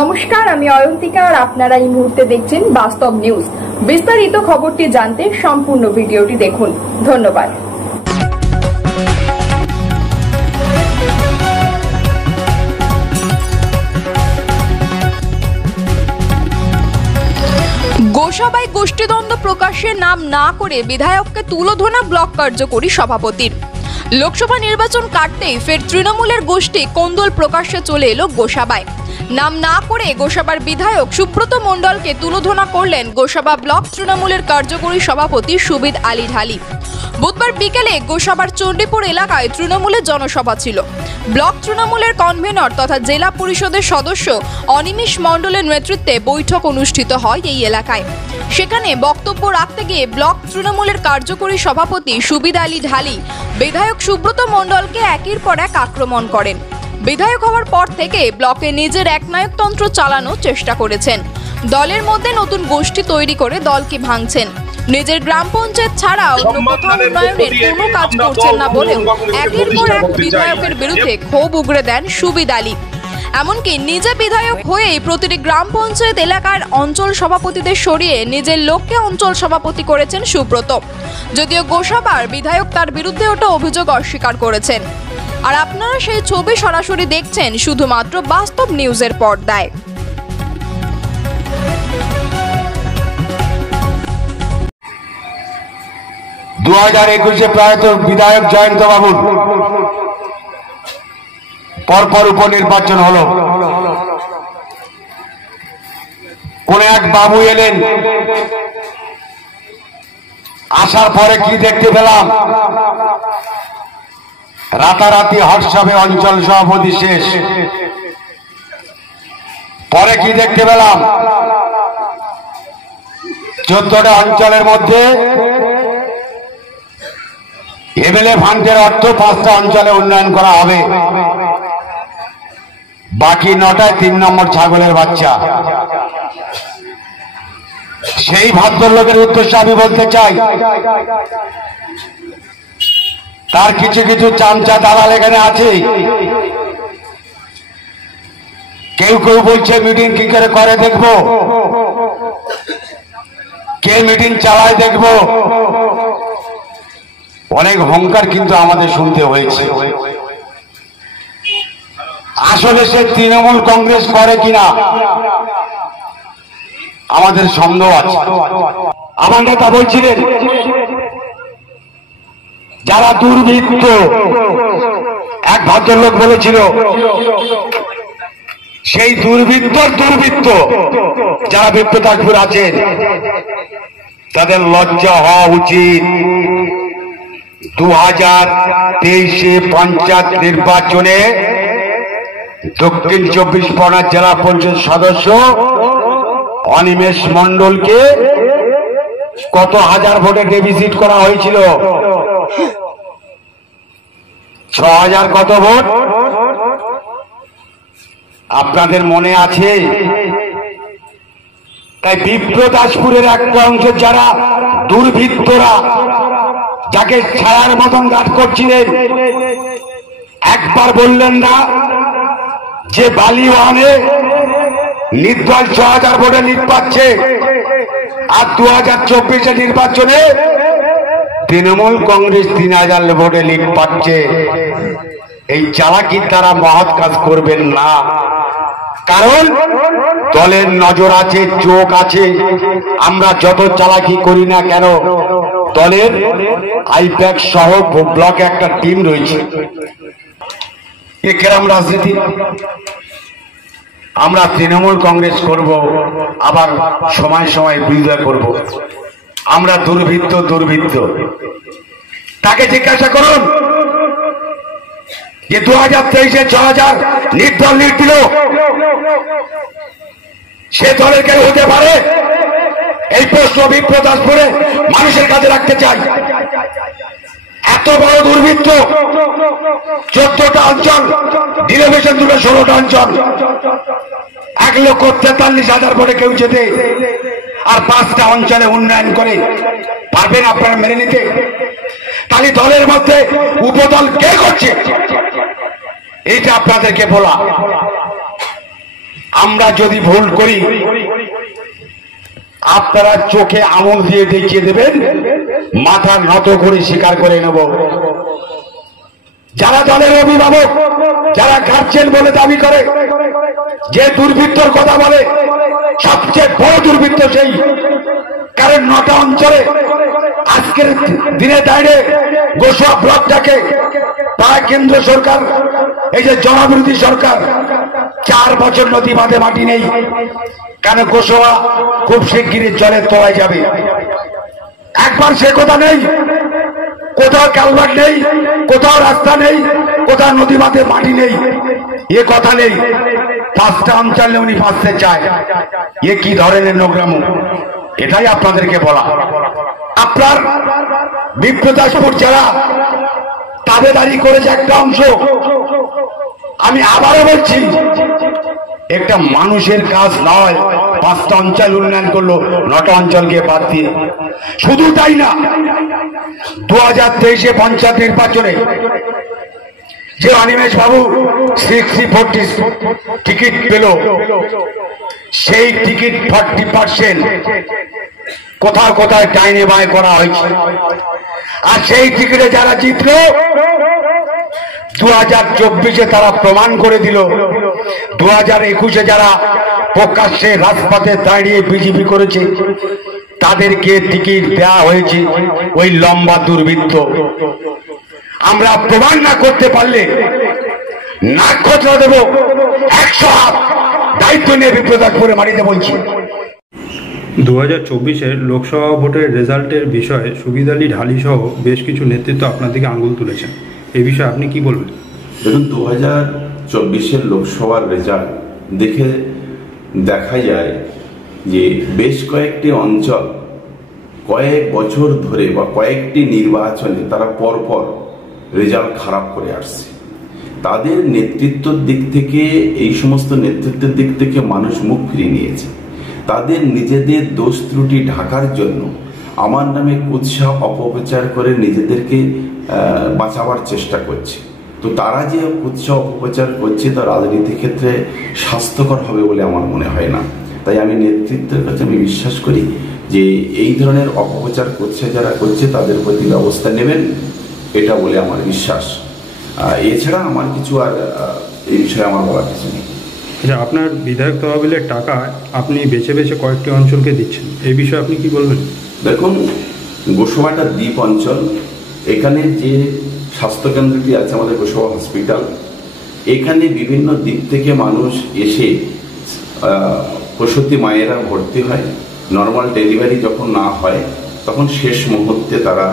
নমস্কার, আমি অয়ন্তিকা আর আপনারা এই মুহূর্তে দেখছেন বাস্তব নিউজ। বিস্তারিত খবরটি জানতে সম্পূর্ণ ভিডিওটি দেখুন। ধন্যবাদ। গোসাবায় গোষ্ঠীদ্বন্দ্ব প্রকাশ্যে নাম না করে বিধায়ককে তুলোধনা ব্লক কার্যকরী সভাপতির। লোকসভা নির্বাচন কাটতেই ফের তৃণমূলের গোষ্ঠী কোন্দল প্রকাশ্যে চলে এলো গোসাবায়। নাম না করে গোসাবার বিধায়ক সুব্রত মণ্ডলকে তুলোধনা করলেন গোসাবা ব্লক তৃণমূলের কার্যকরী সভাপতি সুবিদ আলী ঢালি। বুধবার বিকেলে গোসাবার চণ্ডীপুর এলাকায় তৃণমূলের জনসভা ছিল। ব্লক তৃণমূলের কনভেনর তথা জেলা পরিষদের সদস্য অনিমেষ মণ্ডলের নেতৃত্বে বৈঠক অনুষ্ঠিত হয় এই এলাকায়। সেখানে বক্তব্য রাখতে গিয়ে ব্লক তৃণমূলের কার্যকরী সভাপতি সুবিদ আলী ঢালি বিধায়ক সুব্রত মণ্ডলকে একের পর এক আক্রমণ করেন। বিধায়ক হওয়ার পর থেকে ব্লকে নিজের একনায়কতন্ত্র চালানোর চেষ্টা করেছেন। দলের মধ্যে নতুন গোষ্ঠী তৈরি করে দলকে ভাঙছেন। নিজের গ্রাম পঞ্চায়েত ছাড়া অন্য কোথাও উন্নয়নের কোনো কাজ করছেন না বলেও একের পর এক বিধায়কের বিরুদ্ধে ক্ষোভ উগরে দেন সুবিদ আলী। এমনকি নিজে বিধায়ক হয়েই প্রতিটি গ্রাম পঞ্চায়েত এলাকার অঞ্চল সভাপতিদের সরিয়ে নিজের লোককে অঞ্চল সভাপতি করেছেন সুব্রত। যদিও গোসাবার বিধায়ক তার বিরুদ্ধে ওঠা অভিযোগ অস্বীকার করেছেন। আর আপনারা সেই ছবি সরাসরি দেখছেন শুধুমাত্র বাস্তব নিউজের পর্দায়। 2021-এ প্রয়াত বিধায়ক জয়ন্ত বাবুর পরপর উপনির্বাচন হলো। কোন এক বাবু এলেন, আসার পরে কি দেখতে পেলাম, রাতারাতি হোয়াটসঅ্যাপে অঞ্চল সভাপতি শেষ। পরে কি দেখতে পেলাম, 14টা অঞ্চলের মধ্যে এমএলএ ফান্ডের অর্থ 5টা অঞ্চলে উন্নয়ন করা হবে, বাকি 9টায় 3 নম্বর ছাগলের বাচ্চা। সেই ভদ্রলোকের উদ্দেশ্যে আমি বলতে চাই, তার কিছু কিছু চামচা দালাল এখানে আছে। কেউ কেউ বলছে মিটিং কি করে দেখবো, কে মিটিং চালায় দেখবো। অনেক অহংকার কিন্তু আমাদের শুনতে হয়েছে। আসলে সে তৃণমূল কংগ্রেস করে কিনা আমাদের সন্দেহ আছে। আমার নেতা বলছিলেন যারা দুর্বৃত্ত, এক ভদ্রলোক বলেছিল সেই দুর্বৃত্ত যারা বিপ্রতাজপুর আছেন তাদের লজ্জা হওয়া উচিত। 2023-এ পঞ্চায়েত নির্বাচনে দক্ষিণ 24 পরগনা জেলা পরিষদ সদস্য অনিমেষ মণ্ডলকে কত হাজার ভোটে ডেফিসিট করা হয়েছিল? 6000 কত ভোট আপনাদের মনে আছে? তাই বিপ্রদাসপুরের একটা অংশ যারা দুর্বৃত্তরা, যাকে ছায়ার মতন গার্ড করছিলেন, একবার বললেন না যে বালিওয়ানে নির্দল 6000 ভোটে লিড পাচ্ছে, আর 2024-এ নির্বাচনে তৃণমূল কংগ্রেস 3000 ভোটে লিড পাচ্ছে। এই চালাকি তারা মহৎ কাজ করবেন না, কারণ দলের নজর আছে, চোখ আছে। আমরা যত চালাকি করি না কেন, দলের আইপ্যাক সহ ব্লকে একটা টিম রয়েছে। এ কেরম রাজনীতি? আমরা তৃণমূল কংগ্রেস করব, আবার সময় সময় বিরোধিতা করব। আমরা দুর্বৃত্ত তাকে জিজ্ঞাসা করুন যে 2023-এ 6000 নির্দল লিড দিল, সে দলের কেউ হতে পারে? এই প্রশ্ন বিপ্রদাসপুরে মানুষের কাছে রাখতে চাই। এত বড় দুর্বৃত্ত, 14টা অঞ্চল, ডিলিমিটেশন দিল 16টা অঞ্চল, 1,43,000 ভোটে কেউ যেতে, আর 5টা অঞ্চলে উন্নয়ন করে, পারবেন আপনারা মেনে নিতে? তাহলে দলের মধ্যে উপদল কে করছে? এইটা আপনাদেরকে বলা। আমরা যদি ভুল করি আপনারা চোখে আঙুল দিয়ে দেখিয়ে দেবেন, মাথা নত করে স্বীকার করে নেব। যারা দলের অভিভাবক, যারা গার্জেন বলে দাবি করে, যে দুর্বৃত্তর কথা বলে, সবচেয়ে বড় দুর্বৃত্ত সেই। কারণ 9টা অঞ্চলে আজকের দিনে দাঁড়িয়ে গোসা ব্লকটাকে প্রায় কেন্দ্র সরকার, এই যে জনবিরোধী সরকার, 4 বছর নদী বাঁধে মাটি নেই। কেন গোসা খুব শিগগিরই জলের তলায় যাবে। একবার সে কথা নেই, কোথাও কালভার্ট নেই, কোথাও রাস্তা নেই, কোথাও নদী বাঁধে মাটি নেই, এ কথা নেই। 5টা অঞ্চলে উনি বাঁচতে চায়, এ কি ধরনের নোংরাম? এটাই আপনাদেরকে বলা। আপনার বিপ্রদাসপুর জেলা দাবেদারি করেছে একটা অংশ। আমি আবারও বলছি, একটা মানুষের কাজ নয় 5টা অঞ্চল উন্নয়ন করলো, 9টা অঞ্চলকে বাদ দিয়ে। শুধু তাই না, 2023-এ পঞ্চায়েত নির্বাচনে যে অনিমেষ বাবু 60-40 টিকিট পেল, সেই টিকিট 40% কোথাও কোথাও ডাইনে বাঁয়ে করা হয়েছে। আর সেই টিকিটে যারা জিতল, 2024-এ তারা প্রমাণ করে দিল। 2021-এ যারা প্রকাশ্যে রাজপথে দাঁড়িয়ে বিজেপি করেছে, তাদেরকে টিকিট দেওয়া হয়েছে ওই লম্বা দুর্বৃত্ত। আমরা প্রমাণ না করতে পারলে নাক খচড়া দেব 100 হাত। দায়িত্ব নিয়ে বিপ্রদাসপুরে মাটিতে বলছি। 2024-এর লোকসভা ভোটের রেজাল্টের বিষয়ে সুবিদ আলী ঢালি সহ বেশ কিছু নেতৃত্ব আপনার দিকে আঙুল তুলেছেন, এই বিষয়ে আপনি কি বলবেন? দেখুন, 2024-এর লোকসভার রেজাল্ট দেখে দেখা যায় যে বেশ কয়েকটি অঞ্চল কয়েক বছর ধরে বা কয়েকটি নির্বাচনে তারা পরপর রেজাল্ট খারাপ করে আসছে। তাদের নেতৃত্বের দিক থেকে, এই সমস্ত নেতৃত্বের দিক থেকে মানুষ মুখ ফিরিয়ে নিয়েছে। তাদের নিজেদের দোষ ত্রুটি ঢাকার জন্য আমার নামে উৎসাহ অপপ্রচার করে নিজেদেরকে বাঁচাবার চেষ্টা করছে। তো তারা যে উৎসাহ অপপ্রচার করছে তা রাজনীতি ক্ষেত্রে স্বাস্থ্যকর হবে বলে আমার মনে হয় না। তাই আমি নেতৃত্বের কাছে আমি বিশ্বাস করি যে এই ধরনের অপপ্রচার করছে যারা করছে তাদের প্রতি ব্যবস্থা নেবেন, এটা বলে আমার বিশ্বাস। এছাড়া আমার কিছু আর এই বিষয়ে আমার বলার কিছু নেই। আচ্ছা, আপনার বিধায়ক তহবিলের টাকা আপনি বেছে বেছে কয়েকটি অঞ্চলকে দিচ্ছেন, এই বিষয়ে আপনি কি বলবেন? দেখুন, গোসবাটা দ্বীপ অঞ্চল, এখানে যে স্বাস্থ্যকেন্দ্রটি আছে আমাদের গোসবা হসপিটাল, এখানে বিভিন্ন দিক থেকে মানুষ এসে প্রসূতি মায়েরা ভর্তি হয়। নর্মাল ডেলিভারি যখন না হয় তখন শেষ মুহূর্তে তারা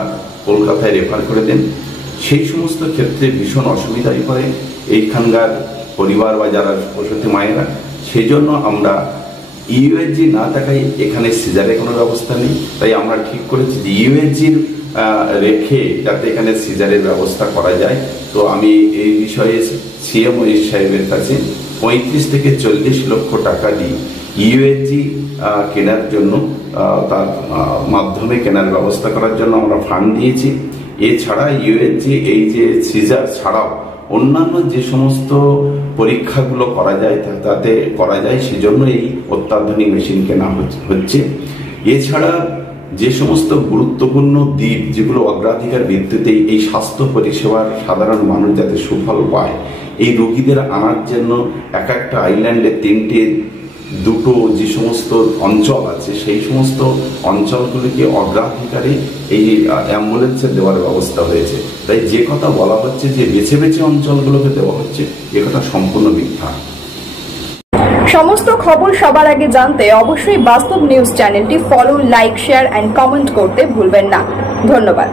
কলকাতায় রেফার করে দেন। সেই সমস্ত ক্ষেত্রে ভীষণ অসুবিধায় পড়ে এইখানকার পরিবার বা যারা প্রসূতি মায়েরা। সেই জন্য আমরা ইউএসজি না থাকায় এখানে সিজারের কোনো ব্যবস্থা নেই। তাই আমরা ঠিক করেছি যে ইউএসজির রেখে যাতে এখানে সিজারের ব্যবস্থা করা যায়। তো আমি এই বিষয়ে সিএম সাহেবের কাছে 35 থেকে 40 লক্ষ টাকা দিই ইউএসজি কেনার জন্য, তার মাধ্যমে কেনার ব্যবস্থা করার জন্য আমরা ফান্ড দিয়েছি। এছাড়া ইউএসজি এই যে সিজার ছাড়াও অন্যান্য যে সমস্ত পরীক্ষাগুলো করা যায় তাতে করা যায়, সেজন্য এই অত্যাধুনিক মেশিন কেনা হচ্ছে। এছাড়া যে সমস্ত গুরুত্বপূর্ণ দিক যেগুলো অগ্রাধিকার ভিত্তিতে এই স্বাস্থ্য পরিষেবার সাধারণ মানুষ যাতে সুফল পায়, এই রোগীদের আনার জন্য এক একটা আইল্যান্ডে 3টে 2টো যে সমস্ত অঞ্চল আছে সেই সমস্ত অঞ্চলগুলিকে অগ্রাধিকারে এই অ্যাম্বুলেন্সে দেওয়ার ব্যবস্থা হয়েছে। তাই যে কথা বলা হচ্ছে যে বেছে বেছে অঞ্চলগুলোকে দেওয়া হচ্ছে, এ কথা সম্পূর্ণ মিথ্যা। সমস্ত খবর সবার আগে জানতে অবশ্যই বাস্তব নিউজ চ্যানেলটি follow, like, share and comment করতে ভুলবেন না। ধন্যবাদ।